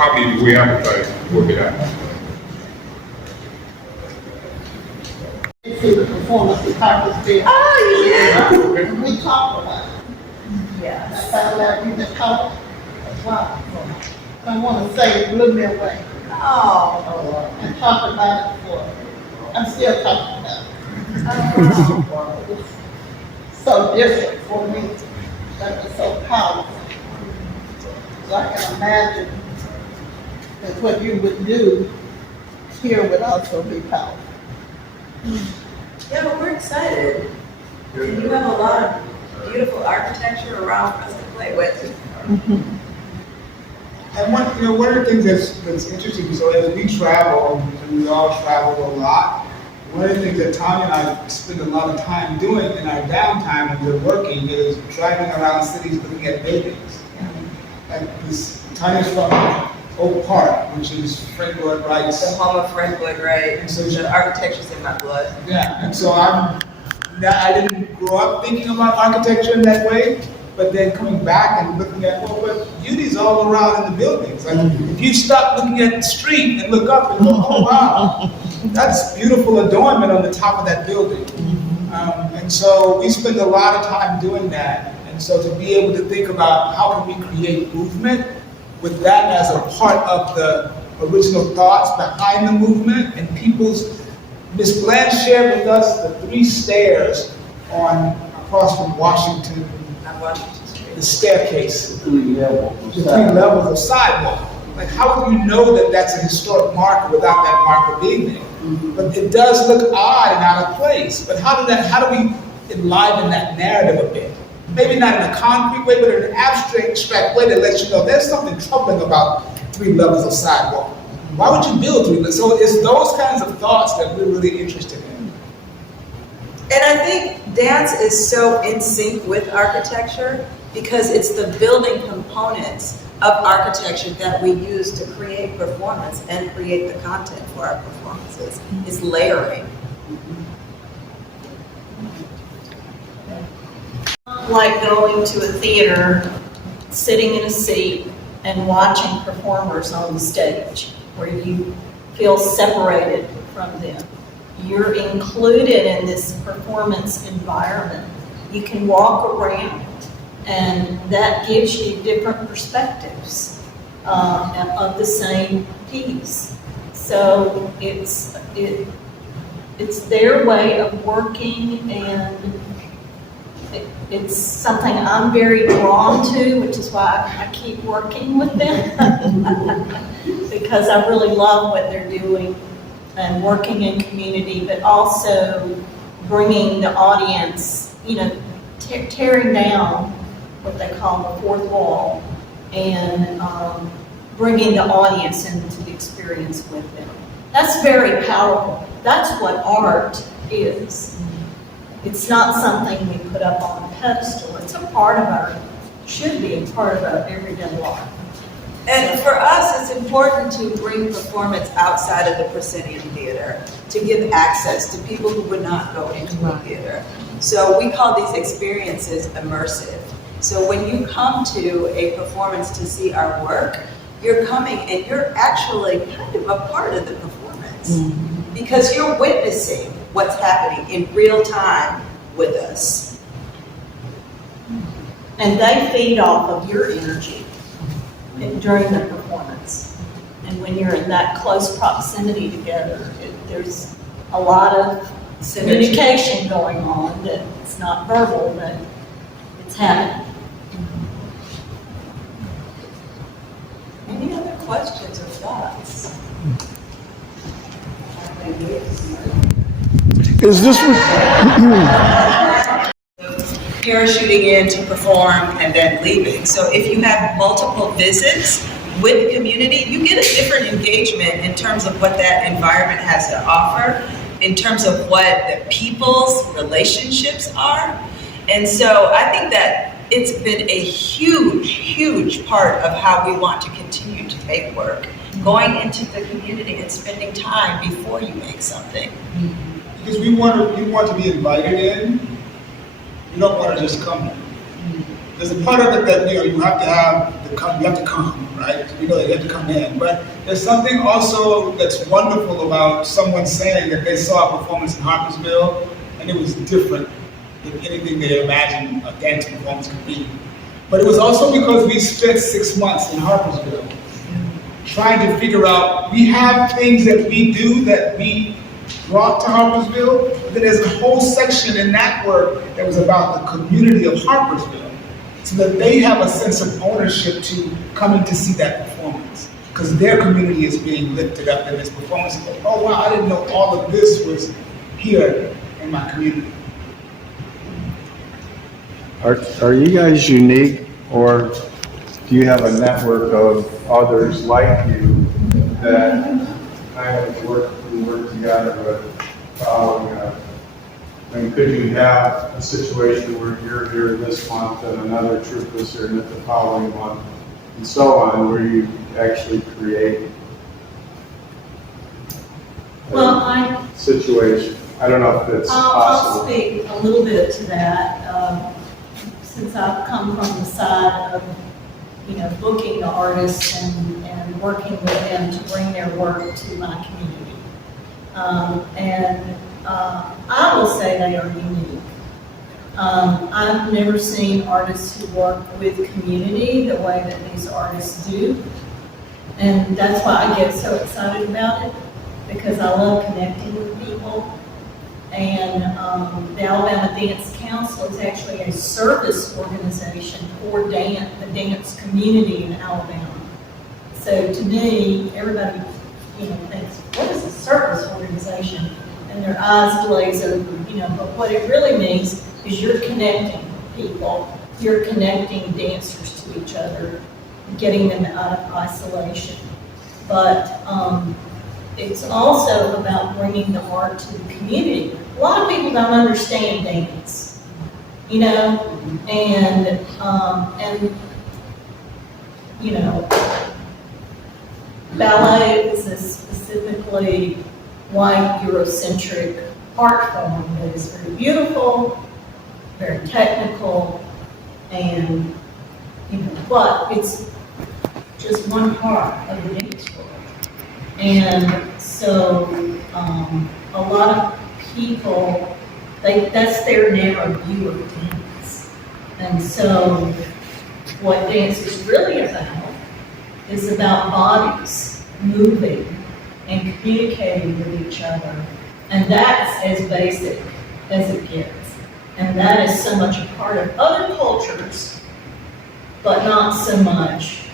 how do we advertise, work it out? See the performance of Harper's Bill. Oh, yeah. We talked about it. I Yes. found out you just talked. That's why. I want to say it blew me away. Oh. And talked about it for, I'm still talking about it. Oh. It was so different for me. That was so powerful. So I can imagine that what you would do here would also be powerful. Yeah, but we're excited. And you have a lot of beautiful architecture around for us to play with. And one of the things that's interesting, so as we travel, and we all travel a lot, one of the things that Tanya and I spend a lot of time doing in our downtime when we're working is driving around cities looking at buildings. Like this, Tanya's from Oak Park, which is Frank Lloyd Wright's. The home of Frank Lloyd Wright. And so The architecture's in my blood. yeah, and so I didn't grow up thinking about architecture in that way, but then coming back and looking at, well, but beauty's all around in the buildings. Like, if you stop looking at the street and look up and go, oh wow, that's beautiful adornment on the top of that building. And so we spend a lot of time doing that. And so to be able to think about how can we create movement with that as a part of the original thoughts behind the movement, and people's, Miss Blanche shared with us the 3 stairs across from Washington, the staircase, the 3 levels of sidewalk. Like, how do you know that that's a historic marker without that marker being there? But it does look odd and out of place. But how do we enliven that narrative a bit? Maybe not in a concrete way, but in an abstract way that lets you know there's something troubling about 3 levels of sidewalk. Why would you build 3 levels? So it's those kinds of thoughts that we're really interested in. And I think dance is so in sync with architecture because it's the building components of architecture that we use to create performance and create the content for our performances. It's layering. Like going to a theater, sitting in a seat and watching performers on the stage where you feel separated from them. You're included in this performance environment. You can walk around and that gives you different perspectives of the same piece. So it's their way of working, and it's something I'm very drawn to, which is why I keep working with them because I really love what they're doing and working in community, but also bringing the audience, tearing down what they call the fourth wall and bringing the audience into the experience with them. That's very powerful. That's what art is. It's not something we put up on a pedestal. It's a part of should be a part of our everyday life. And for us, it's important to bring performance outside of the proscenium theater, to give access to people who would not go into a theater. So we call these experiences immersive. So when you come to a performance to see our work, you're coming and you're actually kind of a part of the performance because you're witnessing what's happening in real time with us. And they feed off of your energy during the performance. And when you're in that close proximity together, there's a lot of communication going on that it's not verbal, but it's happening. Any other questions or thoughts? Is this Parachuting in to perform and then leaving. So if you have multiple visits with community, you get a different engagement in terms of what that environment has to offer, in terms of what the people's relationships are. And so I think that it's been a huge, huge part of how we want to continue to make work, going into the community and spending time before you make something. Because we want to be invited in. We don't want to just come. There's a part of it that, you have to have you have to come, right? You have to come in. But there's something also that's wonderful about someone saying that they saw a performance in Harpersville and it was different than anything they imagined a dance performance could be. But it was also because we spent 6 months in Harpersville trying to figure out, we have things that we do that we brought to Harpersville, but then there's a whole section in that work that was about the community of Harpersville, so that they have a sense of ownership to coming to see that performance, because their community is being lifted up in this performance. Oh wow, I didn't know all of this was here in my community. Are you guys unique, or do you have a network of others like you that kind of work together with following up? I mean, could you have a situation where you're here this month and another troop is here the following month, and so on, where you actually create a situation? I don't know if it's I'll possible. speak a little bit to that, since I've come from the side of, booking the artists and working with them to bring their work to my community. I will say they are unique. I've never seen artists who work with community the way that these artists do. And that's why I get so excited about it, because I love connecting with people. And the Alabama Dance Council is actually a service organization for the dance community in Alabama. So to me, everybody, thinks, what is a service organization? And their eyes glaze over, but what it really means is you're connecting people, you're connecting dancers to each other, getting them out of isolation. But it's also about bringing the art to the community. A lot of people don't understand dance, ballet is a specifically white Eurocentric art form that is very beautiful, very technical, and but it's just one part of the dance world. And so a lot of people, that's their narrow view of dance. And so what dance is really is about bodies moving and communicating with each other. And that's as basic as it gets. And that is so much a part of other cultures, but not so much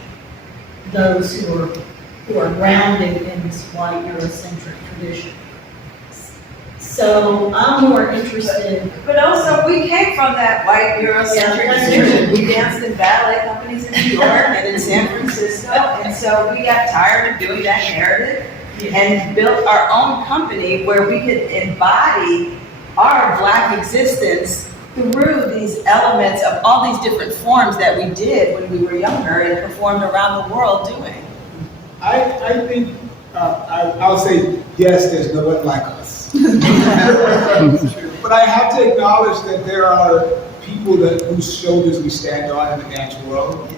those who are grounded in this white Eurocentric tradition. So I'm more interested. But also, we came from that white Eurocentric tradition. We danced in ballet companies in New York and in San Francisco, and so we got tired of doing that narrative and built our own company where we could embody our Black existence through these elements of all these different forms that we did when we were younger and performed around the world doing. I think, I'll say, yes, there's no one like us. But I have to acknowledge that there are people whose shoulders we stand on in the dance world,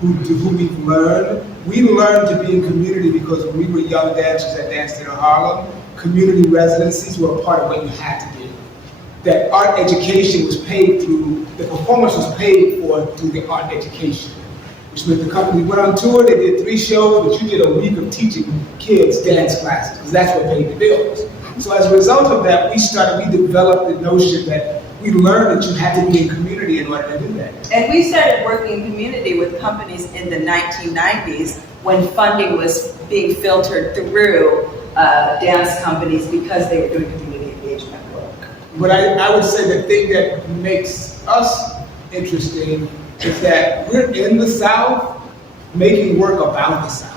who we've learned. We learned to be in community because when we were young dancers that danced in Harlem, community residencies were a part of what you had to do. That art education was paid through, the performance was paid for through the art education. Which meant the company went on tour, they did 3 shows, but you did a week of teaching kids dance classes, because that's what paid the bills. So as a result of that, we developed the notion that we learned that you had to be in community in order to do that. And we started working in community with companies in the 1990s when funding was being filtered through dance companies because they were doing community engagement work. But I would say the thing that makes us interesting is that we're in the South making work about the South.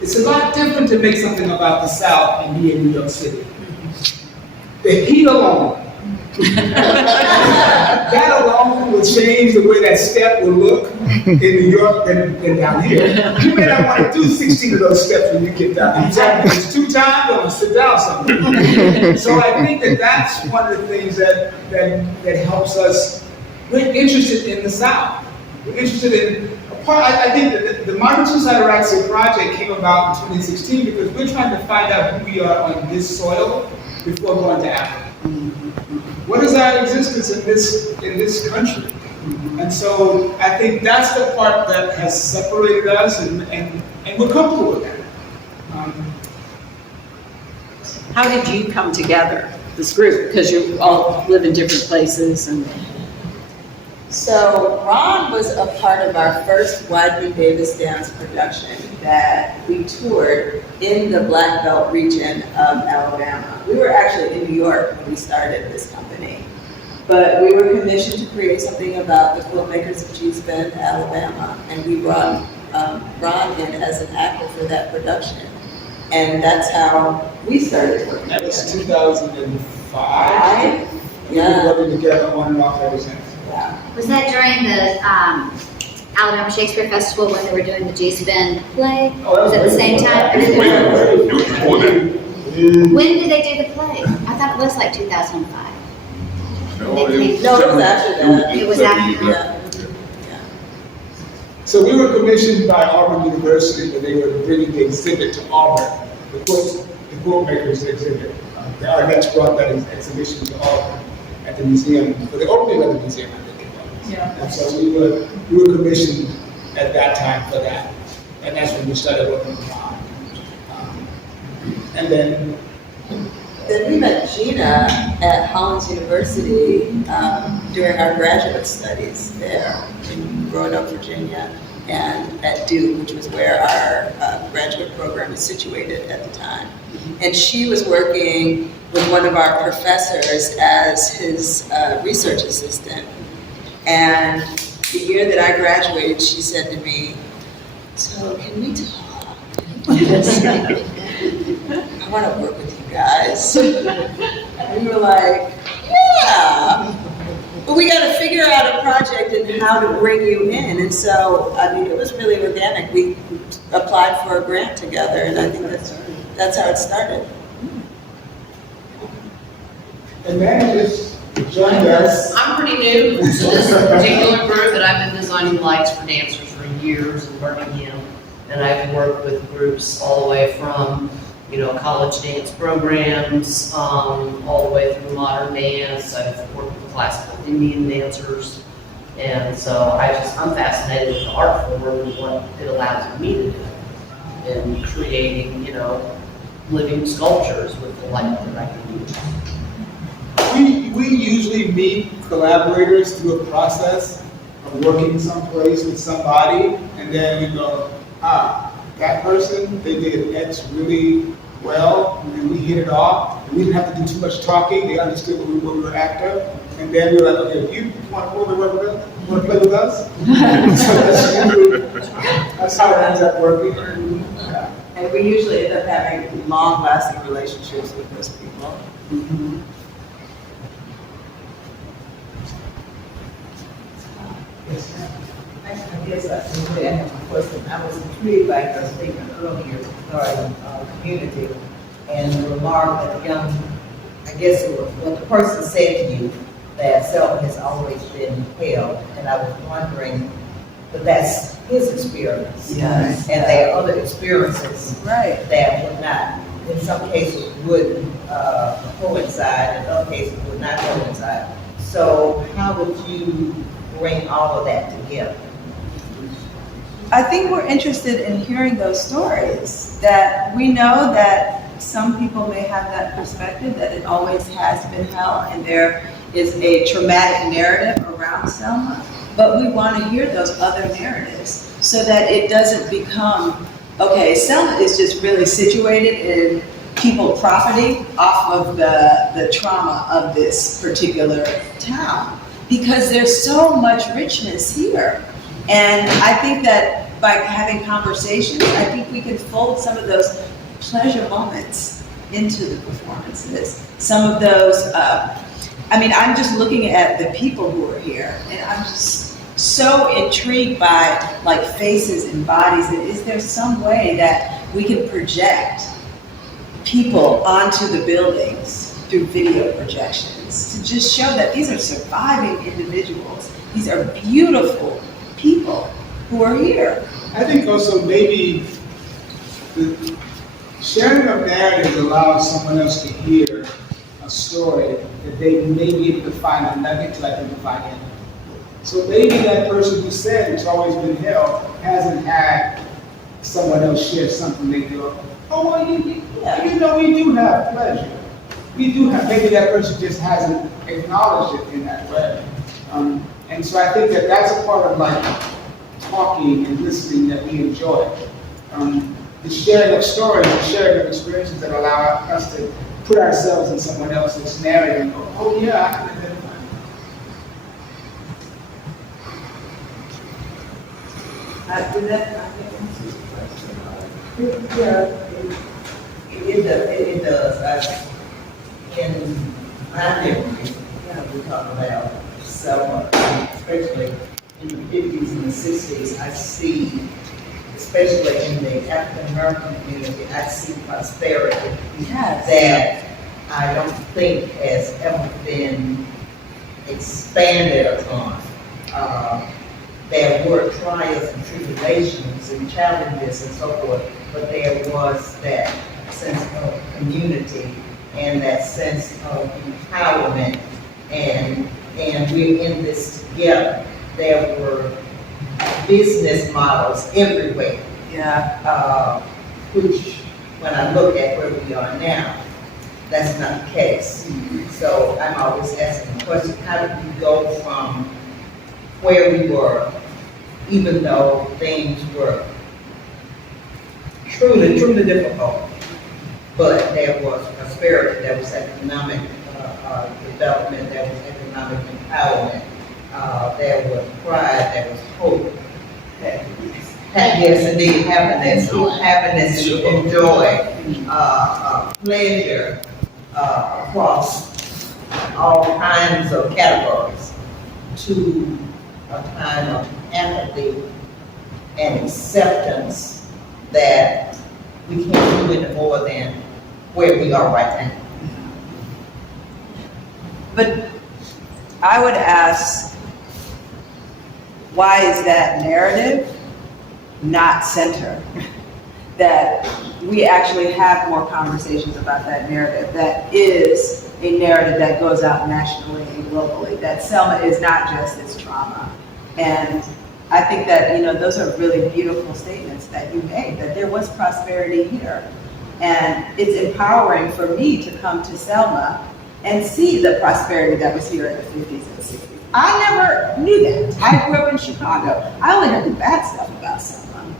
It's a lot different to make something about the South and be in New York City. The heat alone, that alone will change the way that step will look in New York than down here. You may not want to do 16 of those steps when you get down here. It's 2 times, I'm gonna sit down somewhere. So I think that that's one of the things that helps us we're interested in the South. We're interested in, I think that the Migrant Suicide Araxia project came about in 2016 because we're trying to find out who we are on this soil before going to Africa. What is our existence in this country? And so I think that's the part that has separated us, and we're comfortable with that. How did you come together, this group? Because you all live in different places and. So Ron was a part of our first Wideman Davis dance production that we toured in the Black Belt region of Alabama. We were actually in New York when we started this company, but we were commissioned to create something about the quilt makers of Cheese Bend, Alabama, and we brought Ron in as an actor for that production. And that's how we started working That was together. 2005. We've Yeah. been working together on and off ever since. Yeah. Was that during the Alabama Shakespeare Festival when they were doing the G-Spin play? Was it the same time? It was before that. When did they do the play? I thought it was like 2005. No, it was No, it was after that. It was after Yeah. So we were commissioned by Auburn University when they were bringing the exhibit to Auburn, the quilt makers exhibit. The Arnett's brought that exhibition to Auburn at the museum, for the opening of the museum, I think it was. Yeah. And so we were commissioned at that time for that, and that's when we started working on and then we met Gina at Hollins University during our graduate studies there in Roanoke, Virginia, and at Duke, which was where our graduate program is situated at the time. And she was working with one of our professors as his research assistant. And the year that I graduated, she said to me, "So can we talk? I want to work with you guys." And we were like, "Yeah, but we got to figure out a project and how to bring you in." And so, I mean, it was really organic. We applied for a grant together, and I think that's how it started. and then just joined us. I'm pretty new to this particular group, but I've been designing lights for dancers for years in Birmingham. And I've worked with groups all the way from, college dance programs, all the way through modern dance. I've worked with classical Indian dancers. And so I'm fascinated with the art form and what it allows me to do in creating, living sculptures with the light that I can use. We usually meet collaborators through a process of working someplace with somebody, and then we go, that person, they did X really well, and we hit it off, and we didn't have to do too much talking, they understood what we were after, and then we were like, okay, you want to work with us? You want to play with us? So that's how it ends up working. Yeah. And we usually end up having long-lasting relationships with those people. I guess I have a question. I was intrigued by your statement earlier regarding community and the remark that the young, I guess it was what the person said to you, that Selma has always been held, and I was wondering, but that's his experience. Yes. And there are other experiences Right. that would not, in some cases would coincide, in other cases would not coincide. So how would you bring all of that together? I think we're interested in hearing those stories, that we know that some people may have that perspective, that it always has been hell, and there is a traumatic narrative around Selma, but we want to hear those other narratives so that it doesn't become, okay, Selma is just really situated in people profiting off of the trauma of this particular town, because there's so much richness here. And I think that by having conversations, I think we can fold some of those pleasure moments into the performances. Some of those, I'm just looking at the people who are here, and I'm just so intrigued by like faces and bodies. And is there some way that we can project people onto the buildings through video projections to just show that these are surviving individuals. These are beautiful people who are here. I think also maybe the sharing of narratives allows someone else to hear a story that they may be able to find a nugget to identify in. So maybe that person who said it's always been hell hasn't had someone else share something they go, oh, well, you know, we do have pleasure. We do have, maybe that person just hasn't acknowledged it in that way. And so I think that that's a part of like talking and listening that we enjoy. The sharing of stories, the sharing of experiences that allow us to put ourselves in someone else's narrative and go, oh yeah, I can identify. It does. In my memory, we talk about Selma, especially in the 50s and the 60s, I see, especially in the African American community, I see prosperity that I don't think has ever been expanded upon. There were trials and tribulations and challenges and so forth, but there was that sense of community and that sense of empowerment, and we're in this together. There were business models everywhere. Which, when I look at where we are now, that's not the case. So I'm always asking the question, how did we go from where we were, even though things were truly difficult, but there was prosperity, there was economic development, there was economic empowerment, there was pride, there was hope. Yes, indeed, happiness and joy, pleasure across all kinds of categories, to a time of empathy and acceptance that we can't do any more than where we are right now. But I would ask, why is that narrative not center? That we actually have more conversations about that narrative. That is a narrative that goes out nationally and globally. That Selma is not just this trauma. And I think that, those are really beautiful statements that you made, that there was prosperity here. And it's empowering for me to come to Selma and see the prosperity that was here in the 50s and 60s. I never knew that. I grew up in Chicago. I only heard the bad stuff about Selma.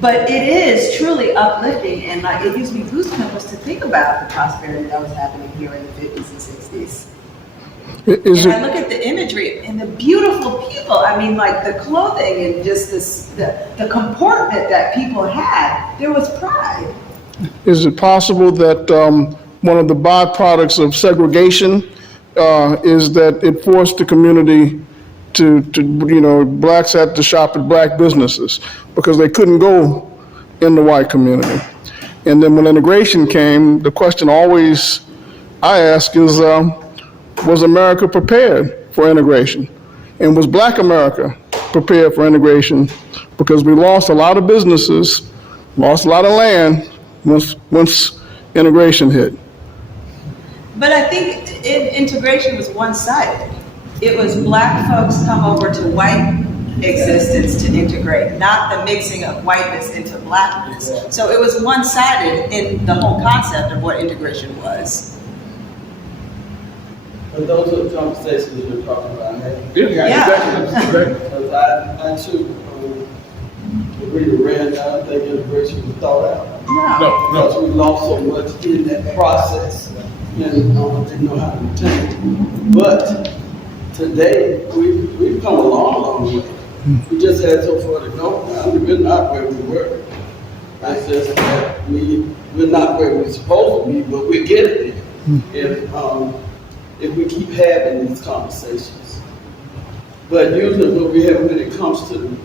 But it is truly uplifting, and it gives me goosebumps to think about the prosperity that was happening here in the 50s and 60s. I look at the imagery and the beautiful people. I mean, like the clothing and just the comportment that people had. There was pride. Is it possible that one of the byproducts of segregation is that it forced the community to blacks had to shop at black businesses because they couldn't go in the white community? And then when integration came, the question always I ask is, was America prepared for integration? And was Black America prepared for integration? Because we lost a lot of businesses, lost a lot of land once integration hit. But I think integration was one-sided. It was black folks come over to white existence to integrate, not the mixing of whiteness into blackness. So it was one-sided in the whole concept of what integration was. But those are the conversations we're talking about having. Yeah. Exactly. Because I too agree with Rand. I don't think integration was thought out. No. Because we lost so much in that process and didn't know how to retain it. But today, we've come a long way. We just had so far to go. Now, we're not where we were. It's just that we're not where we're supposed to be, but we're getting there. If we keep having these conversations. But usually what we have when it comes to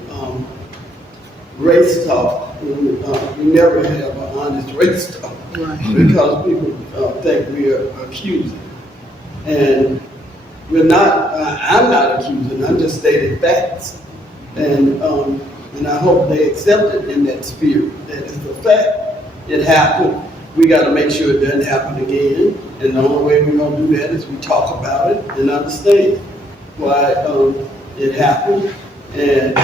race talk. We never have an honest race talk because people think we are accusing. And we're not, I'm not accusing, I'm just stating facts. And I hope they accept it in that spirit, that it's a fact, it happened. We gotta make sure it doesn't happen again. And the only way we're gonna do that is we talk about it and understand why it happened. And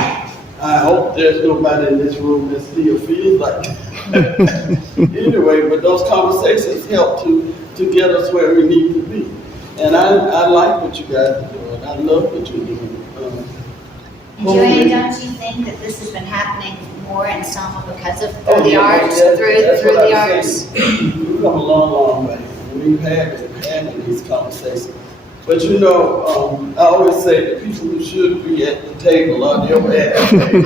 I hope there's nobody in this room that still feels like it. Anyway, but those conversations help to get us where we need to be. And I like what you guys are doing. I love what you're doing. Joanne, don't you think that this has been happening more in Selma because of through the arts, through the arts? We've come a long, long way. We've had having these conversations. But you know, I always say the people who should be at the table are never at the table.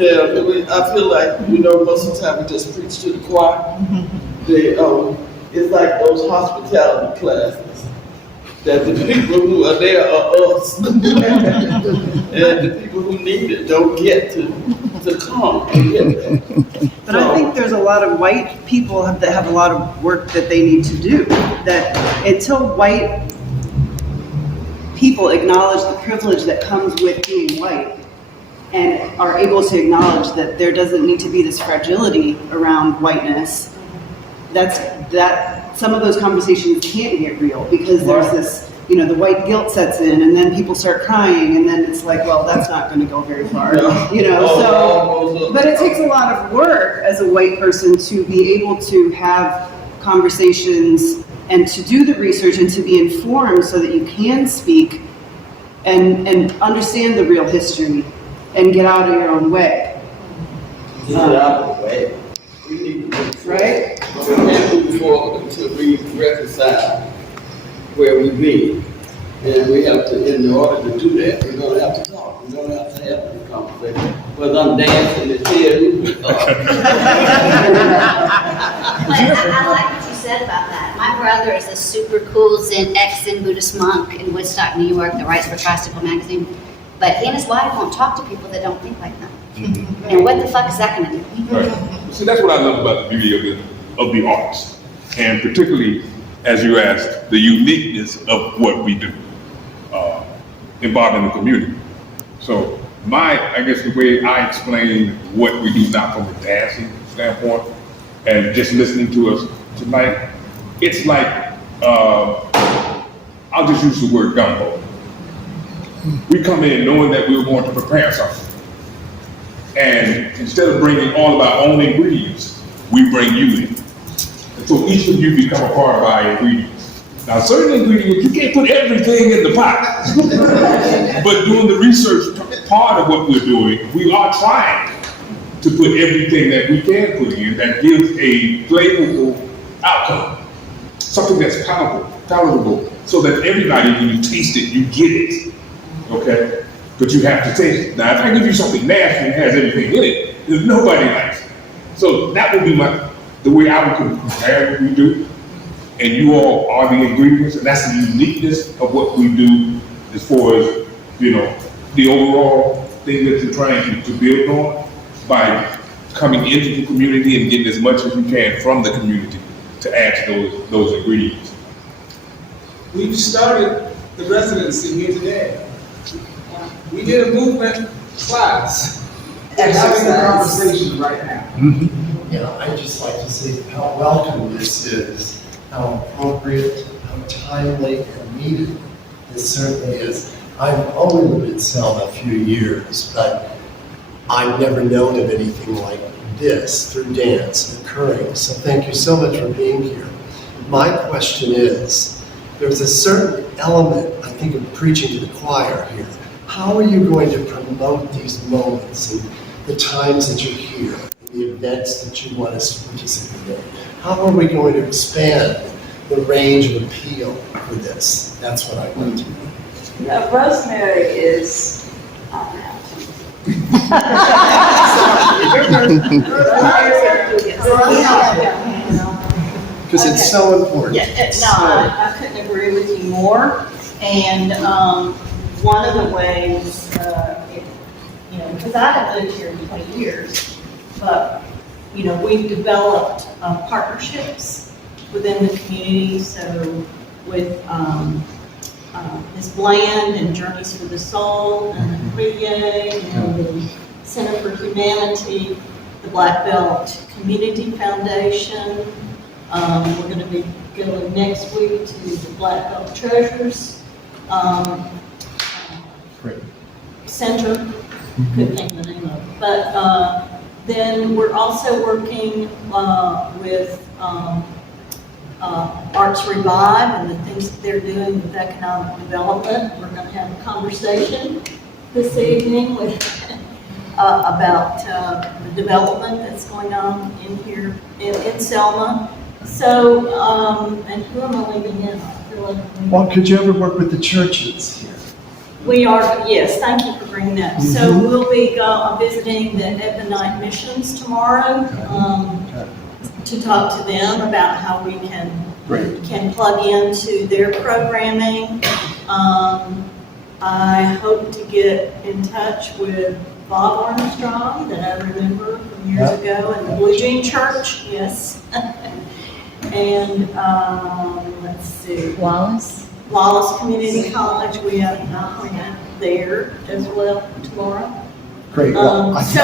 Yeah, I feel like, you know, most of the time we just preach to the choir. It's like those hospitality classes, that the people who are there are us. And the people who need it don't get to come and get that. But I think there's a lot of white people that have a lot of work that they need to do. That until white people acknowledge the privilege that comes with being white and are able to acknowledge that there doesn't need to be this fragility around whiteness, that some of those conversations can't get real because there's this, you know, the white guilt sets in and then people start crying and then it's like, well, that's not going to go very far, you know, so, but it takes a lot of work as a white person to be able to have conversations and to do the research and to be informed so that you can speak and understand the real history and get out of your own way. Get out of the way. We need to move right? We can't move forward until we reconcile where we've been. And we have to, in order to do that, we're gonna have to talk. We're gonna have to have this conversation. Whether I'm dancing and tears, we talk. I like what you said about that. My brother is a super cool ex-Zen Buddhist monk in Woodstock, New York, that writes for Tricycle magazine. But he and his wife won't talk to people that don't think like them. And what the fuck is that gonna do? Right. See, that's what I love about the beauty of the arts. And particularly, as you asked, the uniqueness of what we do, involving the community. So I guess the way I explain what we do, not from a dancing standpoint, and just listening to us tonight, it's like, I'll just use the word gumbo. We come in knowing that we're going to prepare something. And instead of bringing all of our own ingredients, we bring you in. And so each of you become a part of our ingredients. Now, certain ingredients, you can't put everything in the pot. But doing the research part of what we're doing, we are trying to put everything that we can put in that gives a flavorful outcome. Something that's palatable, so that everybody, when you taste it, you get it. Okay? But you have to taste it. Now, if I give you something nasty and has everything in it, then nobody likes it. So that would be the way I would compare what we do. And you all are the ingredients, and that's the uniqueness of what we do as far as, you know, the overall thing that you're trying to build on by coming into the community and getting as much as you can from the community to add to those ingredients. We've started the residency here today. We did a movement class. We're having a conversation right now. You know, I'd just like to say how welcome this is, how appropriate, how timely and needed this certainly is. I've only lived in Selma a few years, but I've never known of anything like this through dance occurring. So thank you so much for being here. My question is, there's a certain element, I think, of preaching to the choir here. How are you going to promote these moments and the times that you're here, the events that you want us to participate in? How are we going to expand the range of appeal for this? That's what I want to know. No, Rosemary is, Because it's so important. I couldn't agree with you more. And one of the ways, because I have lived here 20 years, but, you know, we've developed partnerships within the community, so with Ms. Bland and Journeys for the Soul, and Rie, and the Center for Humanity, the Black Belt Community Foundation. We're going to be going next week to the Black Belt Treasures Center. Couldn't think of the name of it. But then we're also working with Arts Revive and the things that they're doing with economic development. We're going to have a conversation this evening with about the development that's going on in here in Selma. So, and who am I leaving in? I feel like Well, could you ever work with the churches here? we are, yes, thank you for bringing that. So we'll be visiting the Ebonite Missions tomorrow to talk to them about how we can plug into their programming. I hope to get in touch with Bob Armstrong that I remember from years ago in the Blue Jean Church, yes. And let's see. Wallace Community College, we have an appointment there as well tomorrow. Great, well, I've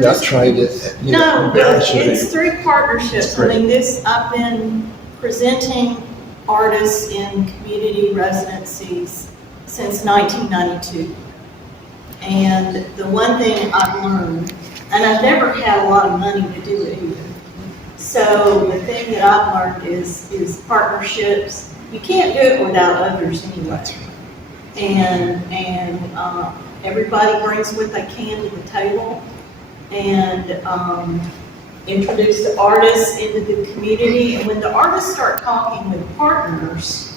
not tried it. No, but it's through partnerships. I mean, I've been presenting artists in community residencies since 1992. And the one thing I've learned, and I've never had a lot of money to do it either. So the thing that I've learned is partnerships. You can't do it without others anyway. And everybody brings what they can to the table and introduce the artists into the community. And when the artists start talking with partners,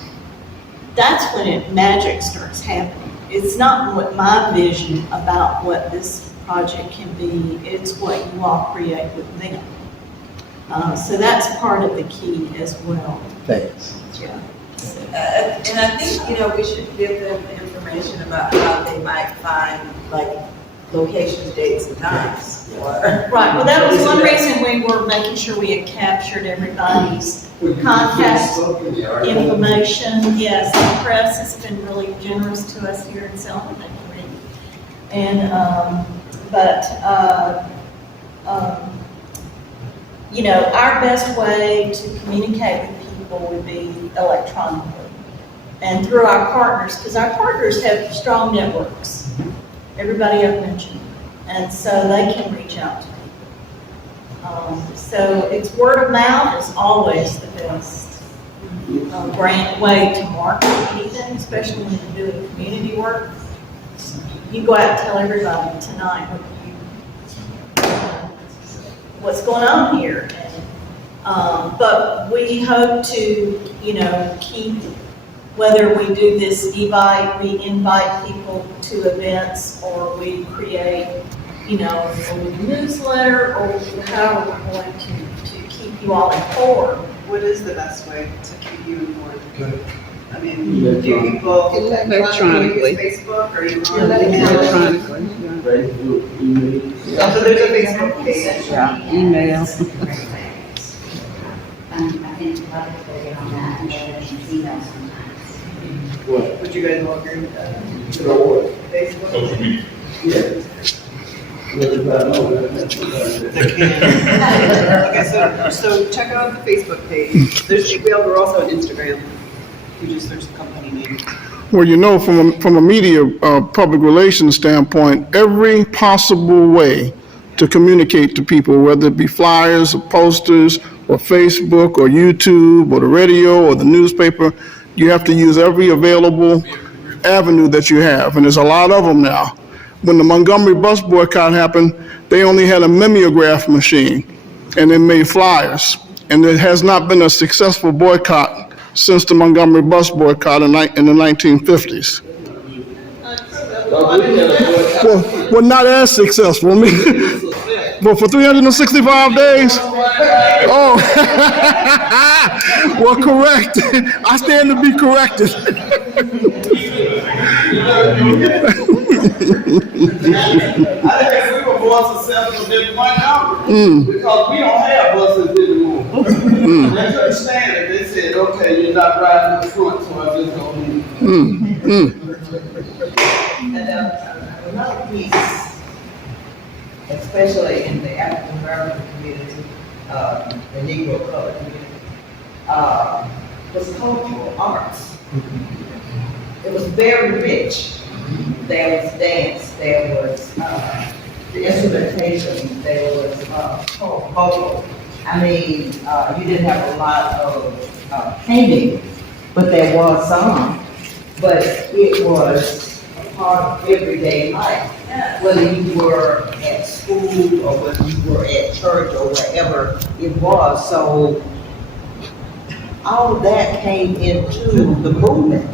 that's when magic starts happening. It's not what my vision about what this project can be, it's what you all create with them. So that's part of the key as well. Thanks. Yeah. And I think, you know, we should give them information about how they might find, like, locations, dates, and times. Right, well, that was one reason we were making sure we had captured everybody's contact information. Yes, the press has been really generous to us here in Selma, thank you, Randy. And, you know, our best way to communicate with people would be electronically and through our partners, because our partners have strong networks, everybody I've mentioned, and so they can reach out to people. So it's word of mouth is always the best brand way to market anything, especially when you're doing community work. You go out and tell everybody tonight what's going on here. But we hope to, you know, keep, whether we do this we invite people to events or we create, you know, a newsletter or how we're going to keep you all informed. What is the best way to keep you informed? Good. I mean, do people Electronically. use Facebook or you Electronically, So there's a Facebook page. yeah, email. I think a lot of people get on that and then email sometimes. Would you guys all agree with that? Facebook? Social media. Okay, so check out the Facebook page. We're also on Instagram. You just search the company name. Well, you know, from a media public relations standpoint, every possible way to communicate to people, whether it be flyers or posters or Facebook or YouTube or the radio or the newspaper, you have to use every available avenue that you have, and there's a lot of them now. When the Montgomery bus boycott happened, they only had a mimeograph machine, and they made flyers. And there has not been a successful boycott since the Montgomery bus boycott in the 1950s. Well, not as successful. I mean, but for 365 days? Oh, well, correct. I stand to be corrected. think we were more successful than one number, because we don't have buses anymore. They couldn't stand it, they said, okay, you're not riding in the front, so I just don't need it. And another piece, especially in the African American community, the Negro colored community, was cultural arts. It was very rich. There was dance, there was the instrumentation, there was vocal. I mean, you didn't have a lot of painting, but there was some. But it was a part of everyday life, whether you were at school or whether you were at church or wherever it was. So all of that came into the movement.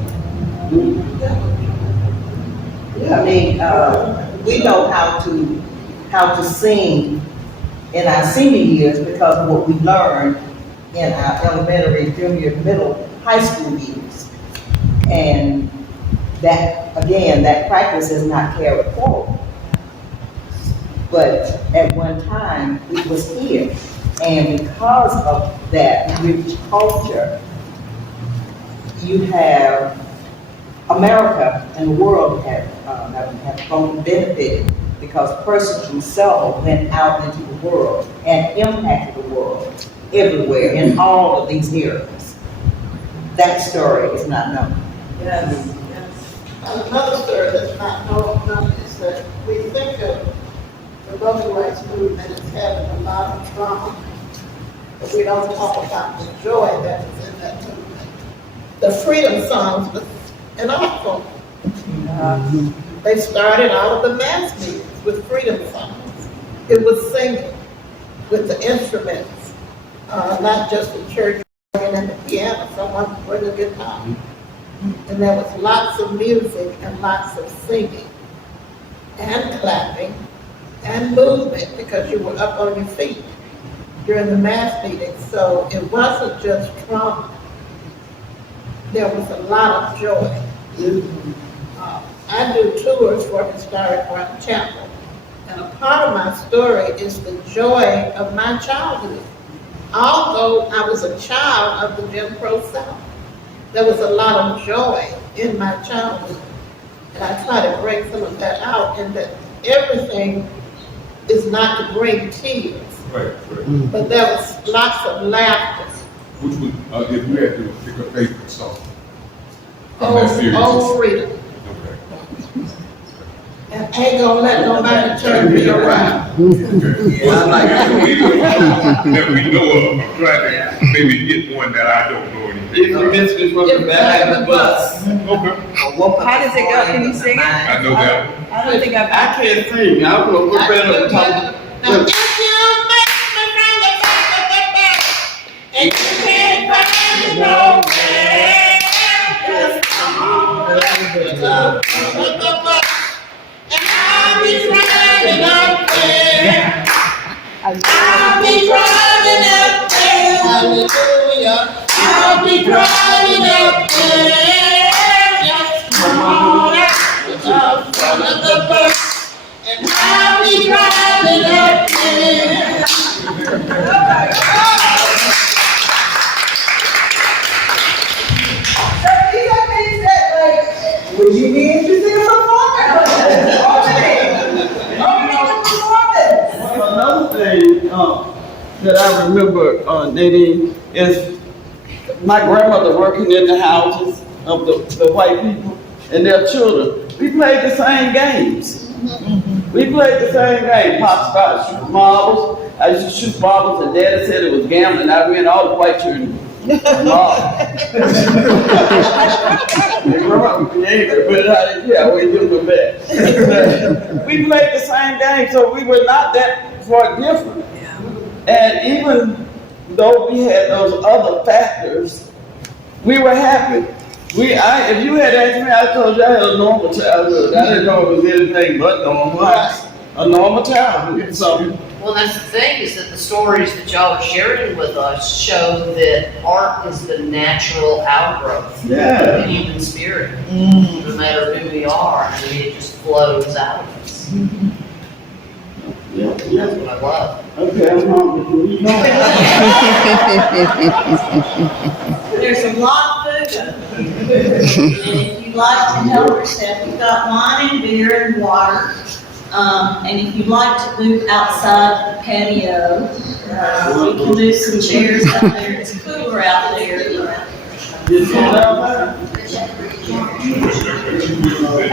I mean, we know how to sing in our senior years because of what we learned in our elementary, junior, middle, high school years. And that, again, that practice is not carried forward. But at one time, it was here. And because of that rich culture, you have America and the world have both benefited because persons from Selma went out into the world and impacted the world everywhere in all of these areas. That story is not known. Yes, yes. Another story that's not known is that we think of the voting rights movement as having a lot of trauma, but we don't talk about the joy that was in that movement. The freedom songs was an art form. They started out of the mass meetings with freedom songs. It was singing with the instruments, not just the church organ and the piano, someone with a guitar. And there was lots of music and lots of singing and clapping and movement because you were up on your feet during the mass meeting. So it wasn't just trauma. There was a lot of joy. I do tours for Historic Rock Chapel, and a part of my story is the joy of my childhood. Although I was a child of the Jim Crow South, there was a lot of joy in my childhood. And I try to bring some of that out, and that everything is not to bring tears. Right. But there was lots of laughter. Which would, if you had to pick a favorite song? I'm that serious. Oh, freedom. Okay. And ain't gonna let nobody turn me around. Yeah, I like that we know of. I'm trying to maybe get one that I don't know anything. If you miss me from the back of the bus. Okay. How does it go? Can you sing it? I know that one. I don't think I've. I can't sing, I'm gonna put that on top. Now, if you make me from the back of the bus, and you can't find me nowhere, just come on up to the front of the bus, and I'll be driving up there. I'll be driving up there, hallelujah. I'll be driving up there. Just come on up to the front of the bus, and I'll be driving up there. Would you be interested in performing? Another thing that I remember, Nadine, is my grandmother working in the houses of the white people and their children. We played the same games. We played the same game. Pops about shooting marbles. I used to shoot marbles, and Daddy said it was gambling. I ran all the white children. They grew up with behavior, but yeah, we do the best. We played the same game, so we were not that far different. And even though we had those other factors, we were happy. If you had asked me, I told you I had a normal childhood. I didn't know it was anything but normal. a normal town, so. Well, that's the thing, is that the stories that y'all are sharing with us show that art is the natural outgrowth Yeah. of the human spirit. No matter who we are, I mean, it just flows out of us. Yeah, That's yeah. what I love. Okay, I'm hungry. Where you going? There's a lot of food up here. And if you'd like to help yourself, we've got wine and beer and water. And if you'd like to move outside the patio, we can do some chairs out there. It's cooler out there. You sit down there? We